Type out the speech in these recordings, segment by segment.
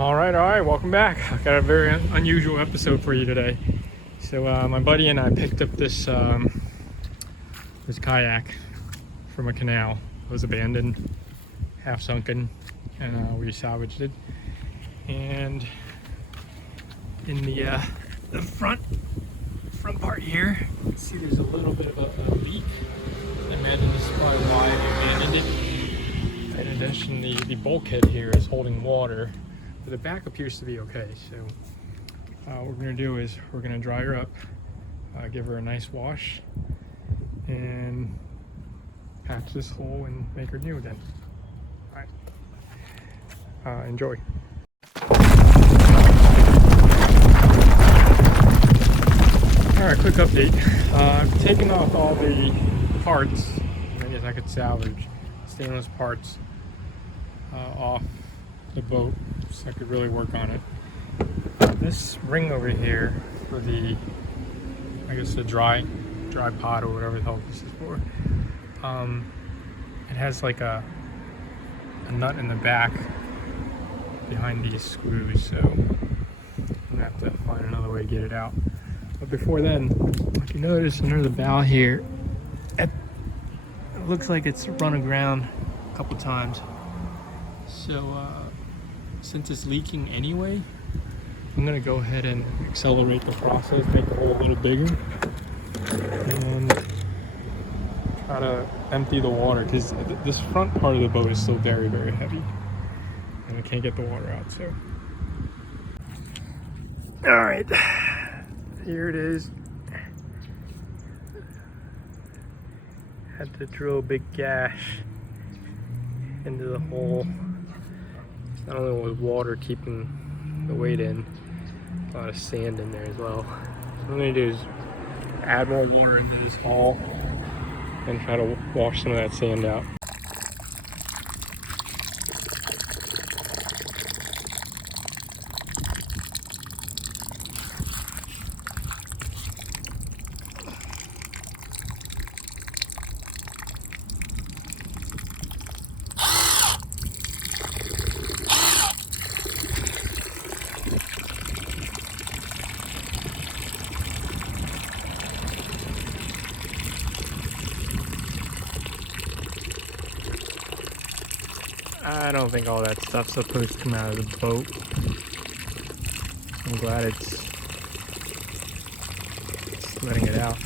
All right, welcome back. I've got a very unusual episode for you today. So my buddy and I picked up this kayak from a canal. It was abandoned, half sunken, and we salvaged it. And in the front part here, you can see there's a little bit of a leak. I imagine this is probably why we abandoned it. In addition, the bulkhead here is holding water. But the back appears to be okay, so what we're going to do is we're going to dry her up, give her a nice wash, and patch this hole and make her new again. Alright, enjoy. Alright, quick update. I've taken off all the parts, I guess I could salvage stainless parts off the boat so I could really work on it. This ring over here for the, I guess the dry pot or whatever the hell this is for, it has like a nut in the back behind these screws, so I'm gonna have to find another way to get it out. But before then, if you notice under the bow here, it looks like it's run aground a couple times. So since it's leaking anyway, I'm gonna go ahead and accelerate the process, make the hole a little bigger, and try to empty the water, because this front part of the boat is still very, very heavy, and I can't get the water out. So, all right, here it is. Had to drill a big gash into the hole. Not only was water keeping the weight in, a lot of sand in there as well. So what I'm going to do is add more water into this hole and try to wash some of that sand out. I don't think all that stuff's supposed to come out of the boat. I'm glad it's letting it out.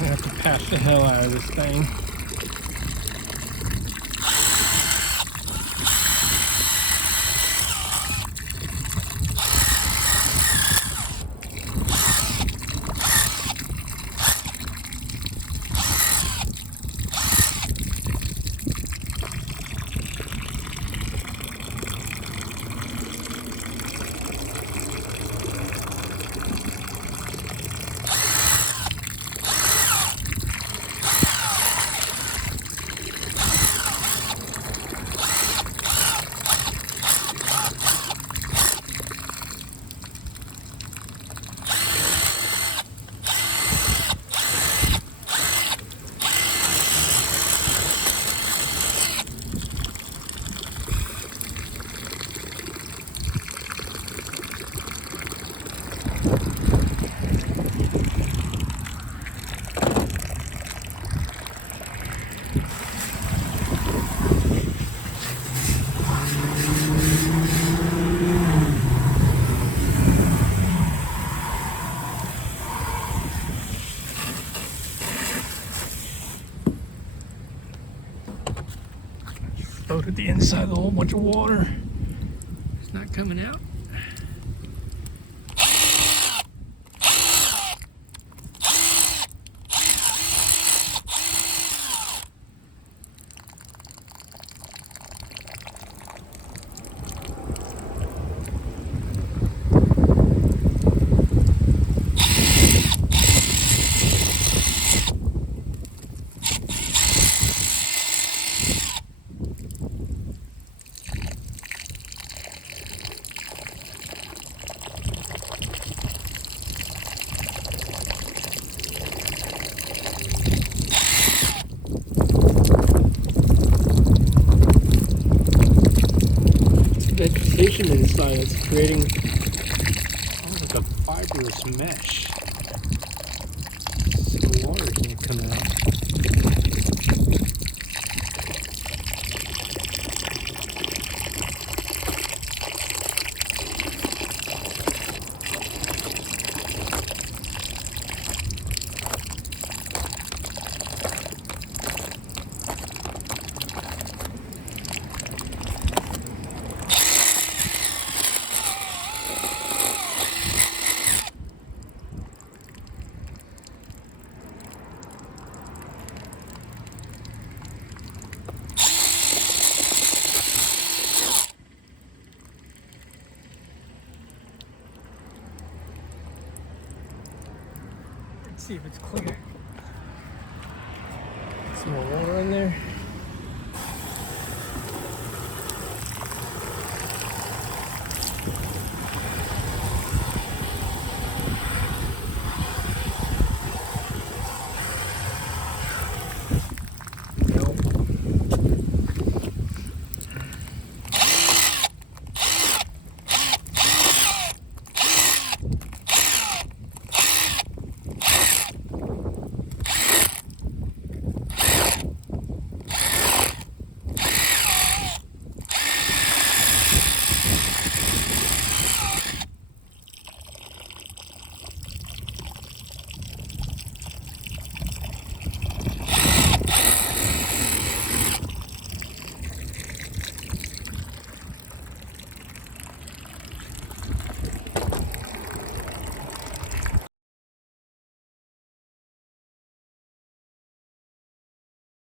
I have to patch the hell out of this thing. Floated the inside of a whole bunch of water. It's not coming out. incorporation inside. It's creating almost like a fibrous mesh. So the water can't come out. See if it's clear. Some more water in there.